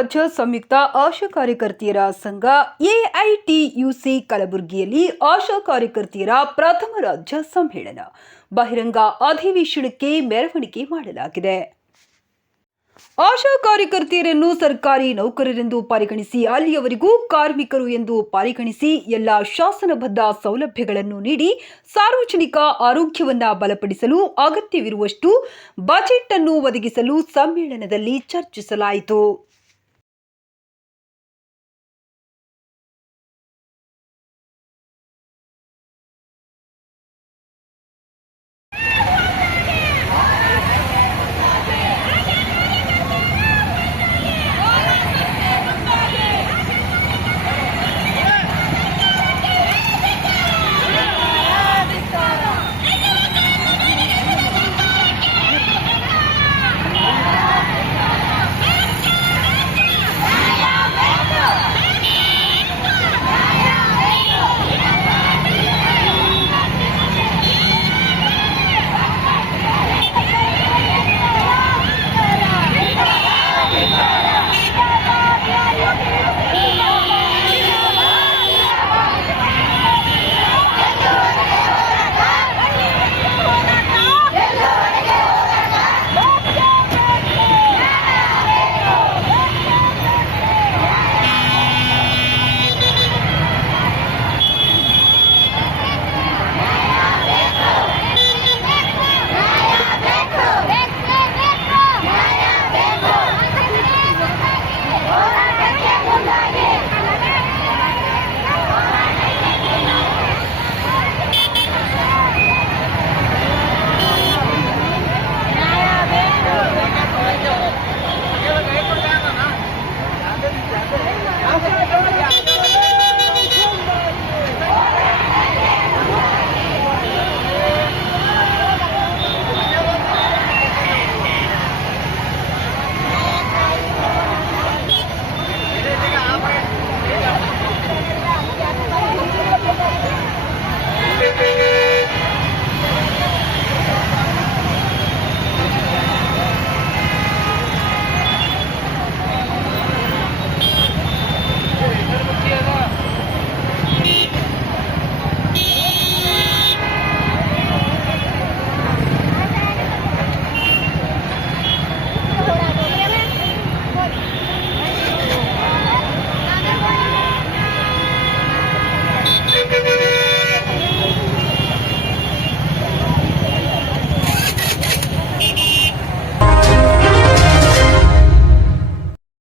ರಾಜ್ಯ ಸಂಯುಕ್ತ ಆಶಾ ಕಾರ್ಯಕರ್ತೆಯರ ಸಂಘ ಎಐಟಿಯುಸಿ ಕಲಬುರಗಿಯಲ್ಲಿ ಆಶಾ ಕಾರ್ಯಕರ್ತೆಯರ ಪ್ರಥಮ ರಾಜ್ಯ ಸಮ್ಮೇಳನ. ಬಹಿರಂಗ ಅಧಿವೇಶನಕ್ಕೆ ಮೆರವಣಿಗೆ ಮಾಡಲಾಗಿದೆ. ಆಶಾ ಕಾರ್ಯಕರ್ತೆಯರನ್ನು ಸರ್ಕಾರಿ ನೌಕರರೆಂದು ಪರಿಗಣಿಸಿ ಅಲ್ಲಿಯವರೆಗೂ ಕಾರ್ಮಿಕರು ಎಂದು ಪರಿಗಣಿಸಿ ಎಲ್ಲ ಶಾಸನಬದ್ಧ ಸೌಲಭ್ಯಗಳನ್ನು ನೀಡಿ ಸಾರ್ವಜನಿಕ ಆರೋಗ್ಯವನ್ನು ಬಲಪಡಿಸಲು ಅಗತ್ಯವಿರುವಷ್ಟು ಬಜೆಟ್ ಅನ್ನು ಒದಗಿಸಲು ಸಮ್ಮೇಳನದಲ್ಲಿ ಚರ್ಚಿಸಲಾಯಿತು.